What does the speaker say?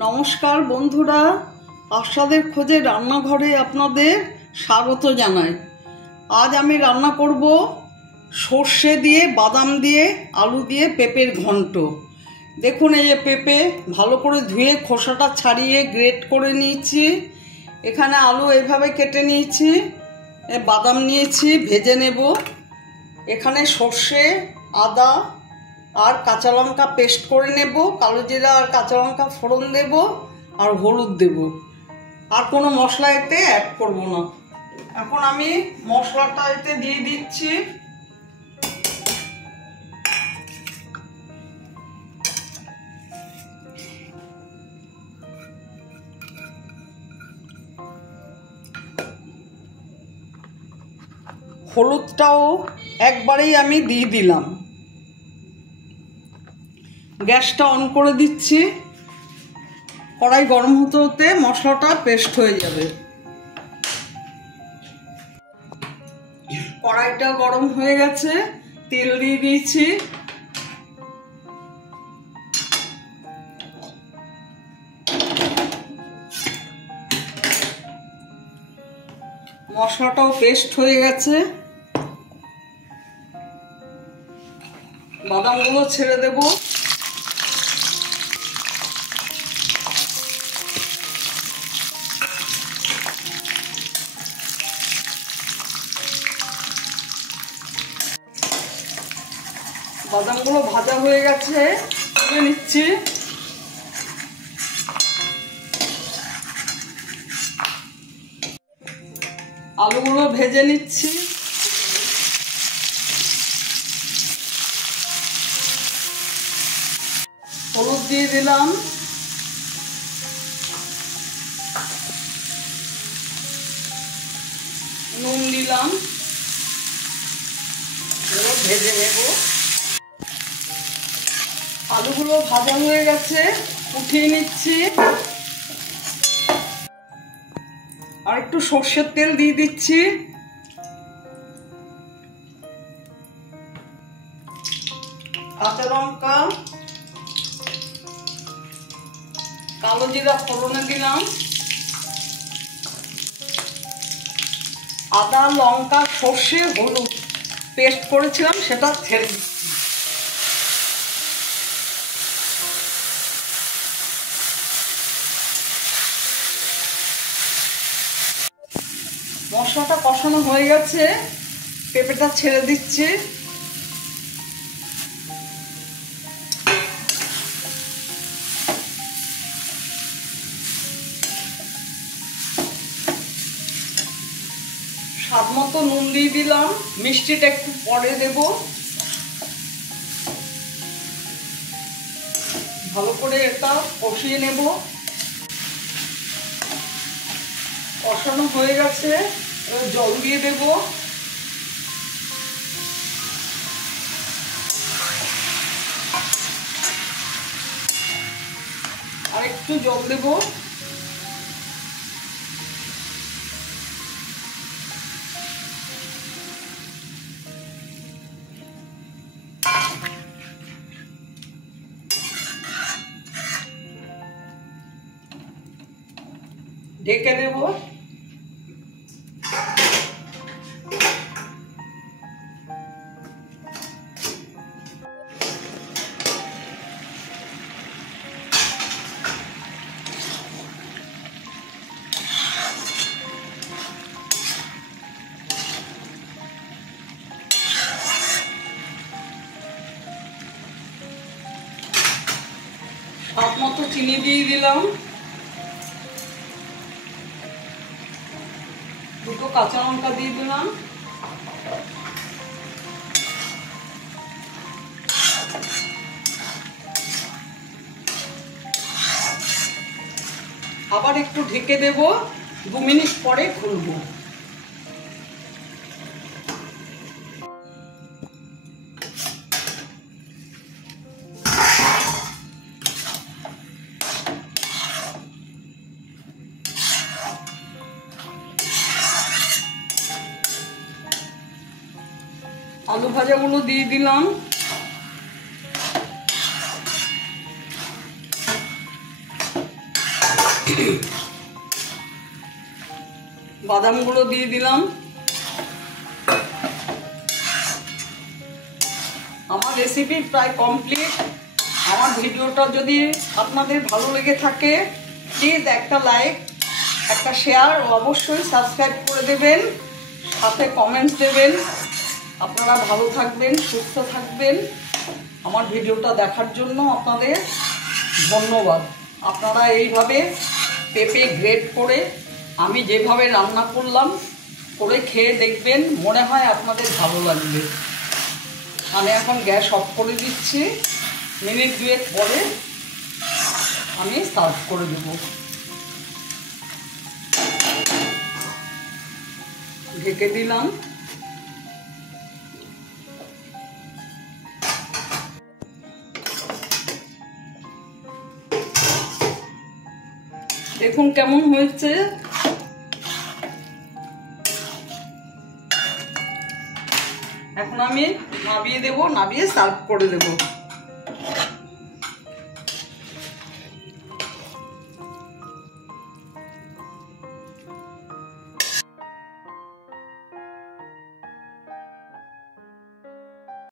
নমস্কার বন্ধুরা, আশাদের খোঁজে রান্নাঘরে আপনাদের স্বাগত জানাই। আজ আমি রান্না করব সর্ষে দিয়ে, বাদাম দিয়ে, আলু দিয়ে পেঁপের ঘন্ট। দেখুন, এই যে পেঁপে ভালো করে ধুয়ে খোসাটা ছাড়িয়ে গ্রেট করে নিয়েছি। এখানে আলু এইভাবে কেটে নিয়েছি, বাদাম নিয়েছি, ভেজে নেব। এখানে সর্ষে, আদা আর কাঁচা লঙ্কা পেস্ট করে নেব, কালো জিরা আর কাঁচা লঙ্কা ফোড়ন দেব, আর হলুদ দেব। আর কোনো মশলা এতে অ্যাড করব না। এখন আমি মশলাটা এতে দিয়ে দিচ্ছি। হলুদটাও একবারেই আমি দিয়ে দিলাম। গ্যাসটা অন করে দিচ্ছি। কড়াই গরম হতে হতে মশলাটা পেস্ট হয়ে যাবে। কড়াইটা গরম হয়ে গেছে, তেল দিয়ে দিয়েছি। মশলাটাও পেস্ট হয়ে গেছে। বাদামগুলো ছেড়ে দেব। বাদামগুলো ভাজা হয়ে গেছে, তুলে নিচ্ছি। আলুগুলো ভেজে নিচ্ছি। হলুদ দিয়ে দিলাম, নুন দিলাম, ভেজে নেব। আলুগুলো ভাজা হয়ে গেছে, উঠিয়ে নিচ্ছি। আর একটু সর্ষের তেল দিয়ে দিচ্ছি। কাঁচা লঙ্কা, কালো জিরা ফোড়নে দিলাম। আদা, লঙ্কা, সর্ষে, হলুদ পেস্ট করেছিলাম, সেটা ছেড়ে দিচ্ছি। মশলাটা কষানো হয়ে গেছে, পেঁপেটা ছেড়ে দিচ্ছি। স্বাদ মতো নুন দিয়ে দিলাম, মিষ্টিটা একটু পরে দেব। ভালো করে এটা কষিয়ে নেব। কষানো হয়ে গেছে, এবার জল দিয়ে দেব। আর একটু জল দেব। ঢেকে দেব। স্বাদ মতো চিনি দিয়ে দিলাম। দুটো কাঁচা লঙ্কা দিয়ে দিলাম। আবার একটু ঢেকে দেব, 2 মিনিট পরে খুলবো। আলু ভাজাগুলো দিয়ে দিলাম। বাদামগুলো দিয়ে দিলাম। আমার রেসিপি প্রায় কমপ্লিট। আমার ভিডিওটা যদি আপনাদের ভালো লেগে থাকে প্লিজ একটা লাইক, একটা শেয়ার ও অবশ্যই সাবস্ক্রাইব করে দেবেন, সাথে কমেন্টস দেবেন। আপনারা ভালো থাকবেন, সুস্থ থাকবেন। আমার ভিডিওটা দেখার জন্য আপনাদের ধন্যবাদ। আপনারা এইভাবে পেঁপে গ্রেট করে আমি যেভাবে রান্না করলাম করে খেয়ে দেখবেন, মনে হয় আপনাদের ভালো লাগবে। আমি এখন গ্যাস অফ করে দিচ্ছি। মিনিট 2 পরে আমি সার্ভ করে দেব। ঢেকে দিলাম। দেখুন কেমন হয়েছে। এখন আমি নামিয়ে দেব, নামিয়ে সার্ভ করে দেব।